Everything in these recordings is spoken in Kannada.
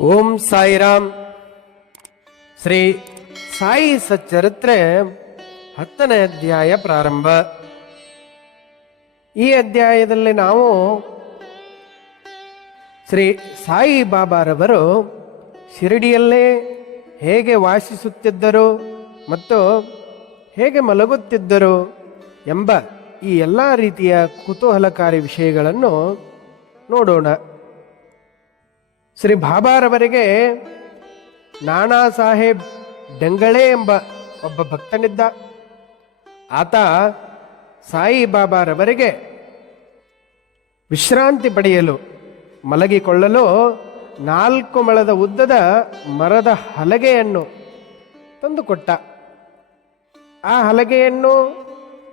ಓಂ ಸಾಯಿರಾಮ್. ಶ್ರೀ ಸಾಯಿ ಸಚ್ಚರಿತ್ರೆ ಹತ್ತನೇ ಅಧ್ಯಾಯ ಪ್ರಾರಂಭ. ಈ ಅಧ್ಯಾಯದಲ್ಲಿ ನಾವು ಶ್ರೀ ಸಾಯಿ ಬಾಬಾರವರು ಶಿರಡಿಯಲ್ಲೇ ಹೇಗೆ ವಾಸಿಸುತ್ತಿದ್ದರು ಮತ್ತು ಹೇಗೆ ಮಲಗುತ್ತಿದ್ದರು ಎಂಬ ಈ ಎಲ್ಲ ರೀತಿಯ ಕುತೂಹಲಕಾರಿ ವಿಷಯಗಳನ್ನು ನೋಡೋಣ. ಶ್ರೀ ಬಾಬಾರವರಿಗೆ ನಾನಾ ಸಾಹೇಬ್ ಡೆಂಗಳೆ ಎಂಬ ಒಬ್ಬ ಭಕ್ತನಿದ್ದ. ಆತ ಸಾಯಿಬಾಬಾರವರಿಗೆ ವಿಶ್ರಾಂತಿ ಪಡೆಯಲು ಮಲಗಿಕೊಳ್ಳಲು ನಾಲ್ಕು ಮಳದ ಉದ್ದದ ಮರದ ಹಲಗೆಯನ್ನು ತಂದುಕೊಟ್ಟ. ಆ ಹಲಗೆಯನ್ನು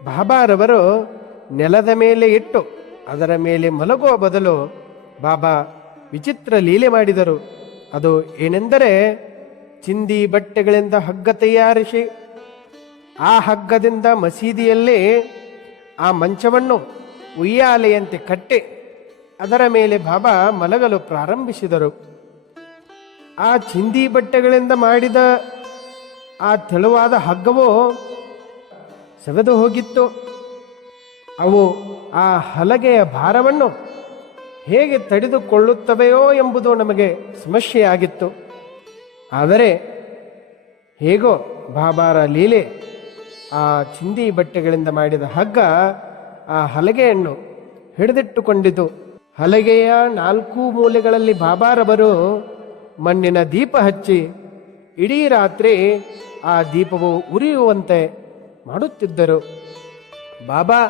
ಬಾಬಾರವರು ನೆಲದ ಮೇಲೆ ಇಟ್ಟು ಅದರ ಮೇಲೆ ಮಲಗುವ ಬದಲು ಬಾಬಾ ವಿಚಿತ್ರ ಲೀಲೆ ಮಾಡಿದರು. ಅದು ಏನೆಂದರೆ, ಚಿಂದಿ ಬಟ್ಟೆಗಳಿಂದ ಹಗ್ಗ ತಯಾರಿಸಿ, ಆ ಹಗ್ಗದಿಂದ ಮಸೀದಿಯಲ್ಲಿ ಆ ಮಂಚವನ್ನು ಉಯ್ಯಾಲೆಯಂತೆ ಕಟ್ಟಿ, ಅದರ ಮೇಲೆ ಬಾಬಾ ಮಲಗಲು ಪ್ರಾರಂಭಿಸಿದರು. ಆ ಚಿಂದಿ ಬಟ್ಟೆಗಳಿಂದ ಮಾಡಿದ ಆ ತೆಳುವಾದ ಹಗ್ಗವು ಸವೆದು ಹೋಗಿತ್ತು. ಅವು ಆ ಹಲಗೆಯ ಭಾರವನ್ನು ಹೇಗೆ ತಡೆದುಕೊಳ್ಳುತ್ತವೆಯೋ ಎಂಬುದು ನಮಗೆ ಸಮಸ್ಯೆಯಾಗಿತ್ತು. ಆದರೆ ಹೇಗೋ ಬಾಬಾರ ಲೀಲೆ ಆ ಚಿಂದಿ ಬಟ್ಟೆಗಳಿಂದ ಮಾಡಿದ ಹಗ್ಗ ಆ ಹಲಗೆಯನ್ನು ಹಿಡಿದಿಟ್ಟುಕೊಂಡಿತು. ಹಲಗೆಯ ನಾಲ್ಕು ಮೂಲೆಗಳಲ್ಲಿ ಬಾಬಾರವರು ಮಣ್ಣಿನ ದೀಪ ಹಚ್ಚಿ ಇಡೀ ರಾತ್ರಿ ಆ ದೀಪವು ಉರಿಯುವಂತೆ ಮಾಡುತ್ತಿದ್ದರು. ಬಾಬಾ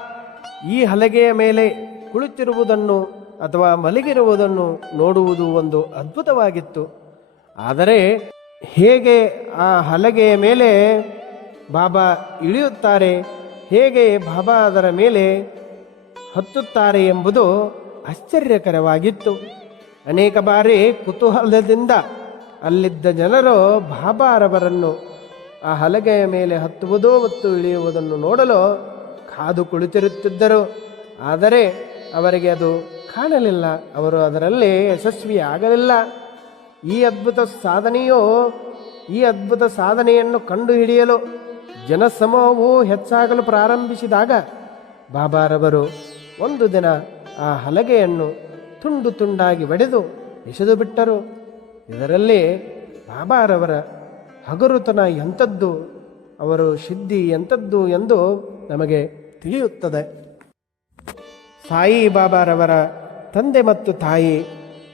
ಈ ಹಲಗೆಯ ಮೇಲೆ ಕುಳಿತಿರುವುದನ್ನು ಅಥವಾ ಮಲಗಿರುವುದನ್ನು ನೋಡುವುದು ಒಂದು ಅದ್ಭುತವಾಗಿತ್ತು. ಆದರೆ ಹೇಗೆ ಆ ಹಲಗೆಯ ಮೇಲೆ ಬಾಬಾ ಇಳಿಯುತ್ತಾರೆ, ಹೇಗೆ ಬಾಬಾ ಅದರ ಮೇಲೆ ಹತ್ತುತ್ತಾರೆ ಎಂಬುದು ಆಶ್ಚರ್ಯಕರವಾಗಿತ್ತು. ಅನೇಕ ಬಾರಿ ಕುತೂಹಲದಿಂದ ಅಲ್ಲಿದ್ದ ಜನರು ಬಾಬಾರವರನ್ನು ಆ ಹಲಗೆಯ ಮೇಲೆ ಹತ್ತುವುದು ಮತ್ತು ಇಳಿಯುವುದನ್ನು ನೋಡಲು ಕಾದು ಕುಳಿತಿರುತ್ತಿದ್ದರು. ಆದರೆ ಅವರಿಗೆ ಅದು ಕಾಣಲಿಲ್ಲ. ಅವರು ಅದರಲ್ಲಿ ಯಶಸ್ವಿ ಆಗಲಿಲ್ಲ ಈ ಅದ್ಭುತ ಸಾಧನೆಯು, ಈ ಅದ್ಭುತ ಸಾಧನೆಯನ್ನು ಕಂಡುಹಿಡಿಯಲು ಜನಸಮೂಹವು ಹೆಚ್ಚಾಗಲು ಪ್ರಾರಂಭಿಸಿದಾಗ ಬಾಬಾರವರು ಒಂದು ದಿನ ಆ ಹಲಗೆಯನ್ನು ತುಂಡು ತುಂಡಾಗಿ ಒಡೆದು ಎಸೆದು ಬಿಟ್ಟರು. ಇದರಲ್ಲಿ ಬಾಬಾರವರ ಹಗುರುತನ ಎಂಥದ್ದು, ಅವರು ಸಿದ್ಧಿ ಎಂಥದ್ದು ಎಂದು ನಮಗೆ ತಿಳಿಯುತ್ತದೆ. ಸಾಯಿ ಬಾಬಾರವರ ತಂದೆ ಮತ್ತು ತಾಯಿ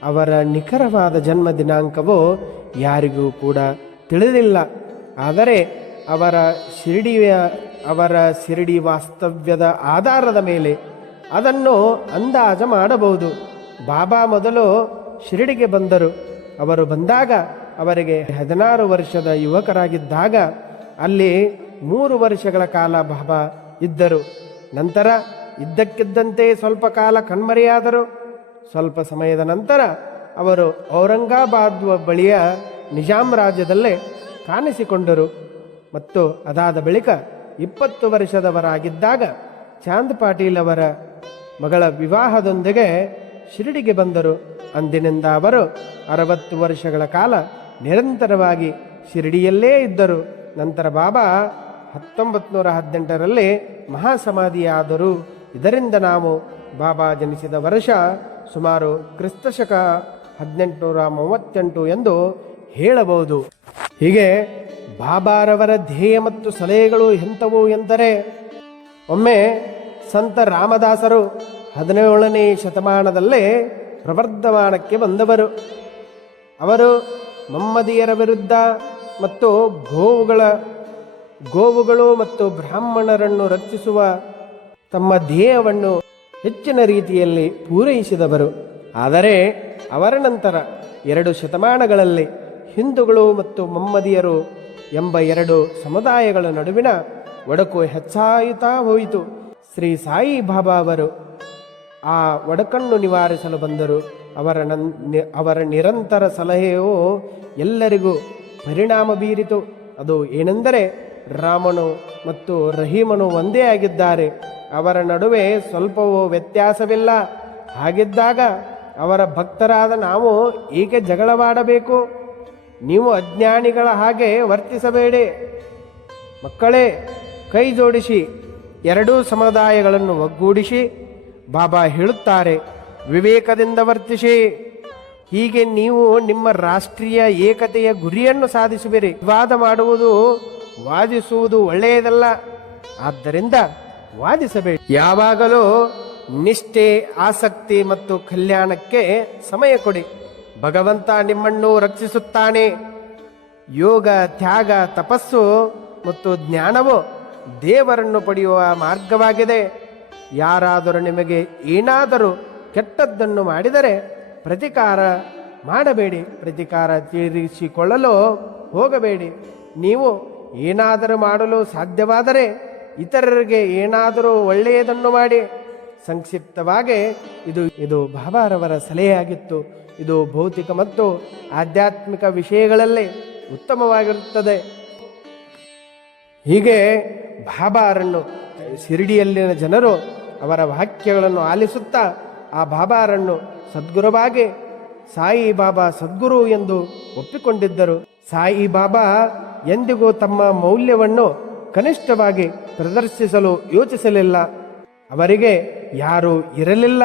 ಅವರ ನಿಖರವಾದ ಜನ್ಮ ದಿನಾಂಕವು ಯಾರಿಗೂ ಕೂಡ ತಿಳಿದಿಲ್ಲ. ಆದರೆ ಅವರ ಶಿರಡಿಯ, ಅವರ ಶಿರಡಿ ವಾಸ್ತವ್ಯದ ಆಧಾರದ ಮೇಲೆ ಅದನ್ನು ಅಂದಾಜ ಮಾಡಬಹುದು. ಬಾಬಾ ಮೊದಲು ಶಿರಡಿಗೆ ಬಂದರು. ಅವರು ಬಂದಾಗ ಅವರಿಗೆ ಹದಿನಾರು ವರ್ಷದ ಯುವಕರಾಗಿದ್ದಾಗ ಅಲ್ಲಿ ಮೂರು ವರ್ಷಗಳ ಕಾಲ ಬಾಬಾ ಇದ್ದರು. ನಂತರ ಇದ್ದಕ್ಕಿದ್ದಂತೆ ಸ್ವಲ್ಪ ಕಾಲ ಕಣ್ಮರೆಯಾದರು. ಸ್ವಲ್ಪ ಸಮಯದ ನಂತರ ಅವರು ಔರಂಗಾಬಾದ್ ಬಳಿಯ ನಿಜಾಂ ರಾಜ್ಯದಲ್ಲೇ ಕಾಣಿಸಿಕೊಂಡರು. ಮತ್ತು ಅದಾದ ಬಳಿಕ ಇಪ್ಪತ್ತು ವರ್ಷದವರಾಗಿದ್ದಾಗ ಚಾಂದ್ ಪಾಟೀಲ್ ಅವರ ಮಗಳ ವಿವಾಹದೊಂದಿಗೆ ಶಿರಡಿಗೆ ಬಂದರು. ಅಂದಿನಿಂದ ಅವರು ಅರವತ್ತು ವರ್ಷಗಳ ಕಾಲ ನಿರಂತರವಾಗಿ ಶಿರಡಿಯಲ್ಲೇ ಇದ್ದರು. ನಂತರ ಬಾಬಾ ಹತ್ತೊಂಬತ್ತು ನೂರ ಹದಿನೆಂಟರಲ್ಲಿ ಮಹಾಸಮಾಧಿಯಾದರು. ಇದರಿಂದ ನಾವು ಬಾಬಾ ಜನಿಸಿದ ವರ್ಷ ಸುಮಾರು ಕ್ರಿಸ್ತಶಕ ಹದಿನೆಂಟುನೂರ ಮೂವತ್ತೆಂಟು ಎಂದು ಹೇಳಬಹುದು. ಹೀಗೆ ಬಾಬಾರವರ ಧ್ಯೇಯ ಮತ್ತು ಸಲಹೆಗಳು ಎಂಥವು ಎಂದರೆ, ಒಮ್ಮೆ ಸಂತ ರಾಮದಾಸರು ಹದಿನೇಳನೇ ಶತಮಾನದಲ್ಲೇ ಪ್ರವರ್ಧಮಾನಕ್ಕೆ ಬಂದವರು. ಅವರು ಮಮ್ಮದಿಯರ ವಿರುದ್ಧ ಮತ್ತು ಗೋವುಗಳ, ಗೋವುಗಳು ಮತ್ತು ಬ್ರಾಹ್ಮಣರನ್ನು ರಕ್ಷಿಸುವ ತಮ್ಮ ಧ್ಯೇಯವನ್ನು ಹೆಚ್ಚಿನ ರೀತಿಯಲ್ಲಿ ಪೂರೈಸಿದವರು. ಆದರೆ ಅವರ ನಂತರ ಎರಡು ಶತಮಾನಗಳಲ್ಲಿ ಹಿಂದೂಗಳು ಮತ್ತು ಮಮ್ಮದಿಯರು ಎಂಬ ಎರಡು ಸಮುದಾಯಗಳ ನಡುವಿನ ಒಡಕು ಹೆಚ್ಚಾಯಿತಾ ಹೋಯಿತು. ಶ್ರೀ ಸಾಯಿ ಬಾಬಾ ಅವರು ಆ ಒಡಕನ್ನು ನಿವಾರಿಸಲು ಬಂದರು. ಅವರ ನನ್ ಅವರ ನಿರಂತರ ಸಲಹೆಯು ಎಲ್ಲರಿಗೂ ಪರಿಣಾಮ ಬೀರಿತು. ಅದು ಏನೆಂದರೆ ರಾಮನು ಮತ್ತು ರಹೀಮನು ಒಂದೇ ಆಗಿದ್ದಾರೆ. ಅವರ ನಡುವೆ ಸ್ವಲ್ಪವೂ ವ್ಯತ್ಯಾಸವಿಲ್ಲ. ಹಾಗಿದ್ದಾಗ ಅವರ ಭಕ್ತರಾದ ನಾವು ಏಕೆ ಜಗಳವಾಡಬೇಕು. ನೀವು ಅಜ್ಞಾನಿಗಳ ಹಾಗೆ ವರ್ತಿಸಬೇಡಿ. ಮಕ್ಕಳೇ, ಕೈ ಜೋಡಿಸಿ, ಎರಡೂ ಸಮುದಾಯಗಳನ್ನು ಒಗ್ಗೂಡಿಸಿ, ಬಾಬಾ ಹೇಳುತ್ತಾರೆ, ವಿವೇಕದಿಂದ ವರ್ತಿಸಿ. ಹೀಗೆ ನೀವು ನಿಮ್ಮ ರಾಷ್ಟ್ರೀಯ ಏಕತೆಯ ಗುರಿಯನ್ನು ಸಾಧಿಸುವಿರಿ. ವಿವಾದ ಮಾಡುವುದು ವಾದಿಸುವುದು ಒಳ್ಳೆಯದಲ್ಲ. ಆದ್ದರಿಂದ ವಾದಿಸಬೇಡಿ. ಯಾವಾಗಲೂ ನಿಷ್ಠೆ, ಆಸಕ್ತಿ ಮತ್ತು ಕಲ್ಯಾಣಕ್ಕೆ ಸಮಯ ಕೊಡಿ. ಭಗವಂತ ನಿಮ್ಮನ್ನು ರಕ್ಷಿಸುತ್ತಾನೆ. ಯೋಗ, ತ್ಯಾಗ, ತಪಸ್ಸು ಮತ್ತು ಜ್ಞಾನವು ದೇವರನ್ನು ಪಡೆಯುವ ಮಾರ್ಗವಾಗಿದೆ. ಯಾರಾದರೂ ನಿಮಗೆ ಏನಾದರೂ ಕೆಟ್ಟದ್ದನ್ನು ಮಾಡಿದರೆ ಪ್ರತಿಕಾರ ಮಾಡಬೇಡಿ. ಪ್ರತಿಕಾರ ತೀರಿಸಿಕೊಳ್ಳಲು ಹೋಗಬೇಡಿ. ನೀವು ಏನಾದರೂ ಮಾಡಲು ಸಾಧ್ಯವಾದರೆ ಇತರರಿಗೆ ಏನಾದರೂ ಒಳ್ಳೆಯದನ್ನು ಮಾಡಿ. ಸಂಕ್ಷಿಪ್ತವಾಗಿ ಇದು ಇದು ಬಾಬಾರವರ ಸಲಹೆಯಾಗಿತ್ತು. ಇದು ಭೌತಿಕ ಮತ್ತು ಆಧ್ಯಾತ್ಮಿಕ ವಿಷಯಗಳಲ್ಲಿ ಉತ್ತಮವಾಗಿರುತ್ತದೆ. ಹೀಗೆ ಬಾಬಾರನ್ನು ಶಿರಡಿಯಲ್ಲಿನ ಜನರು ಅವರ ವಾಕ್ಯಗಳನ್ನು ಆಲಿಸುತ್ತಾ ಆ ಬಾಬಾರನ್ನು ಸದ್ಗುರುವಾಗಿ ಸಾಯಿ ಬಾಬಾ ಸದ್ಗುರು ಎಂದು ಒಪ್ಪಿಕೊಂಡಿದ್ದರು. ಸಾಯಿ ಬಾಬಾ ಎಂದಿಗೂ ತಮ್ಮ ಮೌಲ್ಯವನ್ನು ಕನಿಷ್ಠವಾಗಿ ಪ್ರದರ್ಶಿಸಲು ಯೋಚಿಸಲಿಲ್ಲ. ಅವರಿಗೆ ಯಾರು ಇರಲಿಲ್ಲ.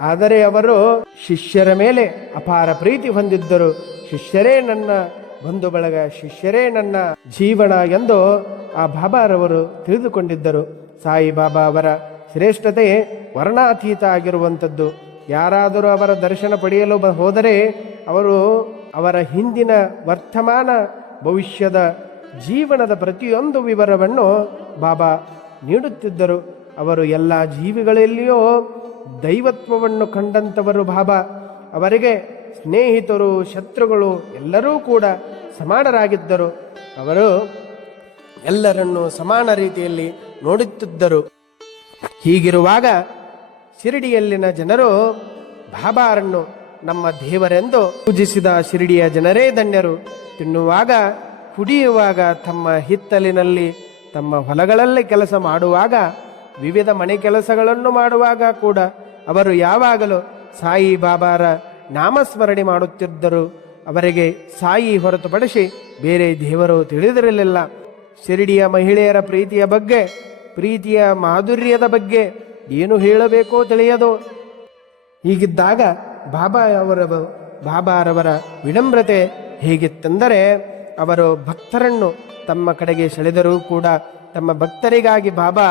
ಆದರೆ ಅವರು ಶಿಷ್ಯರ ಮೇಲೆ ಅಪಾರ ಪ್ರೀತಿ ಹೊಂದಿದ್ದರು. ಶಿಷ್ಯರೇ ನನ್ನ ಬಂಧು ಬಳಗ, ಶಿಷ್ಯರೇ ನನ್ನ ಜೀವನ ಎಂದು ಆ ಬಾಬಾರವರು ತಿಳಿದುಕೊಂಡಿದ್ದರು. ಸಾಯಿಬಾಬಾ ಅವರ ಶ್ರೇಷ್ಠತೆ ವರ್ಣಾತೀತ ಆಗಿರುವಂಥದ್ದು. ಯಾರಾದರೂ ಅವರ ದರ್ಶನ ಪಡೆಯಲು ಹೋದರೆ ಅವರು ಅವರ ಹಿಂದಿನ ವರ್ತಮಾನ ಭವಿಷ್ಯದ ಜೀವನದ ಪ್ರತಿಯೊಂದು ವಿವರವನ್ನು ಬಾಬಾ ನೀಡುತ್ತಿದ್ದರು. ಅವರು ಎಲ್ಲ ಜೀವಿಗಳಲ್ಲಿಯೂ ದೈವತ್ವವನ್ನು ಕಂಡಂಥವರು ಬಾಬಾ. ಅವರಿಗೆ ಸ್ನೇಹಿತರು, ಶತ್ರುಗಳು ಎಲ್ಲರೂ ಕೂಡ ಸಮಾನರಾಗಿದ್ದರು. ಅವರು ಎಲ್ಲರನ್ನು ಸಮಾನ ರೀತಿಯಲ್ಲಿ ನೋಡುತ್ತಿದ್ದರು. ಹೀಗಿರುವಾಗ ಶಿರಡಿಯಲ್ಲಿನ ಜನರು ಬಾಬಾರನ್ನು ನಮ್ಮ ದೇವರೆಂದು ಪೂಜಿಸಿದ ಶಿರಡಿಯ ಜನರೇ ಧನ್ಯರು. ತಿನ್ನುವಾಗ, ಕುಡಿಯುವಾಗ, ತಮ್ಮ ಹಿತ್ತಲಿನಲ್ಲಿ, ತಮ್ಮ ಹೊಲಗಳಲ್ಲಿ ಕೆಲಸ ಮಾಡುವಾಗ, ವಿವಿಧ ಮನೆ ಕೆಲಸಗಳನ್ನು ಮಾಡುವಾಗ ಕೂಡ ಅವರು ಯಾವಾಗಲೂ ಸಾಯಿ ಬಾಬಾರ ನಾಮಸ್ಮರಣೆ ಮಾಡುತ್ತಿದ್ದರು. ಅವರಿಗೆ ಸಾಯಿ ಹೊರತುಪಡಿಸಿ ಬೇರೆ ದೇವರು ತಿಳಿದಿರಲಿಲ್ಲ. ಶಿರಡಿಯ ಮಹಿಳೆಯರ ಪ್ರೀತಿಯ ಬಗ್ಗೆ, ಪ್ರೀತಿಯ ಮಾಧುರ್ಯದ ಬಗ್ಗೆ ಏನು ಹೇಳಬೇಕೋ ತಿಳಿಯದು. ಹೀಗಿದ್ದಾಗ ಬಾಬಾ ಅವರ ಬಾಬಾರವರ ವಿನಮ್ರತೆ ಹೇಗಿತ್ತೆಂದರೆ ಅವರು ಭಕ್ತರನ್ನು ತಮ್ಮ ಕಡೆಗೆ ಸೆಳೆದರೂ ಕೂಡ ತಮ್ಮ ಭಕ್ತರಿಗಾಗಿ ಬಾಬಾ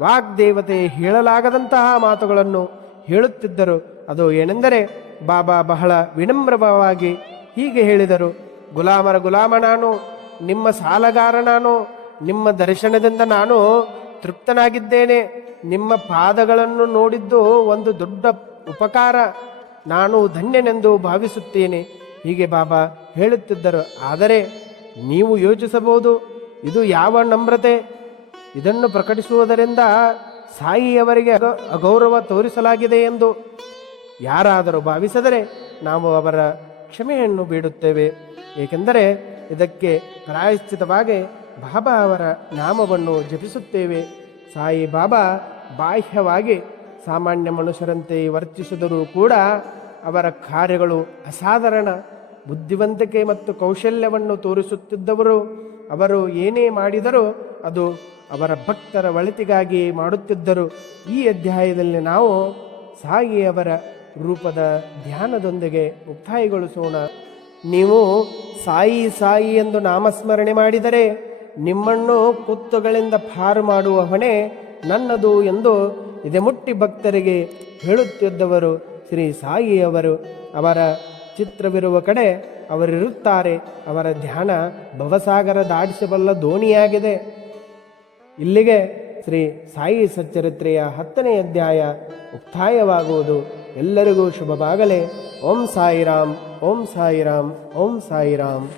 ವಾಗ್ದೇವತೆ ಹೇಳಲಾಗದಂತಹ ಮಾತುಗಳನ್ನು ಹೇಳುತ್ತಿದ್ದರು. ಅದು ಏನೆಂದರೆ ಬಾಬಾ ಬಹಳ ವಿನಮ್ರವಾಗಿ ಹೀಗೆ ಹೇಳಿದರು. ಗುಲಾಮರ ಗುಲಾಮ ನಾನು ನಿಮ್ಮ ಸಾಲಗಾರ ನಾನು ನಿಮ್ಮ ದರ್ಶನದಿಂದ ನಾನು ತೃಪ್ತನಾಗಿದ್ದೇನೆ. ನಿಮ್ಮ ಪಾದಗಳನ್ನು ನೋಡಿದ್ದು ಒಂದು ದೊಡ್ಡ ಉಪಕಾರ. ನಾನು ಧನ್ಯನೆಂದು ಭಾವಿಸುತ್ತೇನೆ. ಹೀಗೆ ಬಾಬಾ ಹೇಳುತ್ತಿದ್ದರು. ಆದರೆ ನೀವು ಯೋಚಿಸಬಹುದು, ಇದು ಯಾವ ನಮ್ರತೆ? ಇದನ್ನು ಪ್ರಕಟಿಸುವುದರಿಂದ ಸಾಯಿಯವರಿಗೆ ಅಗ- ಅಗೌರವ ತೋರಿಸಲಾಗಿದೆ ಎಂದು. ಯಾರಾದರೂ ಭಾವಿಸಿದರೆ ನಾವು ಅವರ ಕ್ಷಮೆಯನ್ನು ಬೀಡುತ್ತೇವೆ. ಏಕೆಂದರೆ ಇದಕ್ಕೆ ಪ್ರಾಯಶ್ಚಿತವಾಗಿ ಬಾಬಾ ಅವರ ನಾಮವನ್ನು ಜಪಿಸುತ್ತೇವೆ. ಸಾಯಿ ಬಾಬಾ ಬಾಹ್ಯವಾಗಿ ಸಾಮಾನ್ಯ ಮನುಷ್ಯರಂತೆ ವರ್ತಿಸಿದರೂ ಕೂಡ ಅವರ ಕಾರ್ಯಗಳು ಅಸಾಧಾರಣ. ಬುದ್ಧಿವಂತಿಕೆ ಮತ್ತು ಕೌಶಲ್ಯವನ್ನು ತೋರಿಸುತ್ತಿದ್ದವರು, ಅವರು ಏನೇ ಮಾಡಿದರೂ ಅದು ಅವರ ಭಕ್ತರ ಒಳಿತಿಗಾಗಿ ಮಾಡುತ್ತಿದ್ದರು. ಈ ಅಧ್ಯಾಯದಲ್ಲಿ ನಾವು ಸಾಯಿಯವರ ರೂಪದ ಧ್ಯಾನದೊಂದಿಗೆ ಮುಕ್ತಾಯಗೊಳಿಸೋಣ. ನೀವು ಸಾಯಿ ಸಾಯಿ ಎಂದು ನಾಮಸ್ಮರಣೆ ಮಾಡಿದರೆ ನಿಮ್ಮನ್ನು ಕುತ್ತುಗಳಿಂದ ಪಾರು ಮಾಡುವ ಹೊಣೆ ನನ್ನದು ಎಂದು ಇದೆಮುಟ್ಟಿ ಭಕ್ತರಿಗೆ ಹೇಳುತ್ತಿದ್ದವರು ಶ್ರೀ ಸಾಯಿಯವರು ಅವರ. ಚಿತ್ರವಿರುವ ಕಡೆ ಅವರಿರುತ್ತಾರೆ. ಅವರ ಧ್ಯಾನ ಭವಸಾಗರ ದಾಟಿಸಬಲ್ಲ ದೋಣಿಯಾಗಿದೆ. ಇಲ್ಲಿಗೆ ಶ್ರೀ ಸಾಯಿ ಸಚ್ಚರಿತ್ರೆಯ ಹತ್ತನೇ ಅಧ್ಯಾಯ ಮುಕ್ತಾಯವಾಗುವುದು. ಎಲ್ಲರಿಗೂ ಶುಭವಾಗಲೇ ಓಂ ಸಾಯಿರಾಮ್ ಓಂ ಸಾಯಿರಾಮ್ ಓಂ ಸಾಯಿರಾಮ್.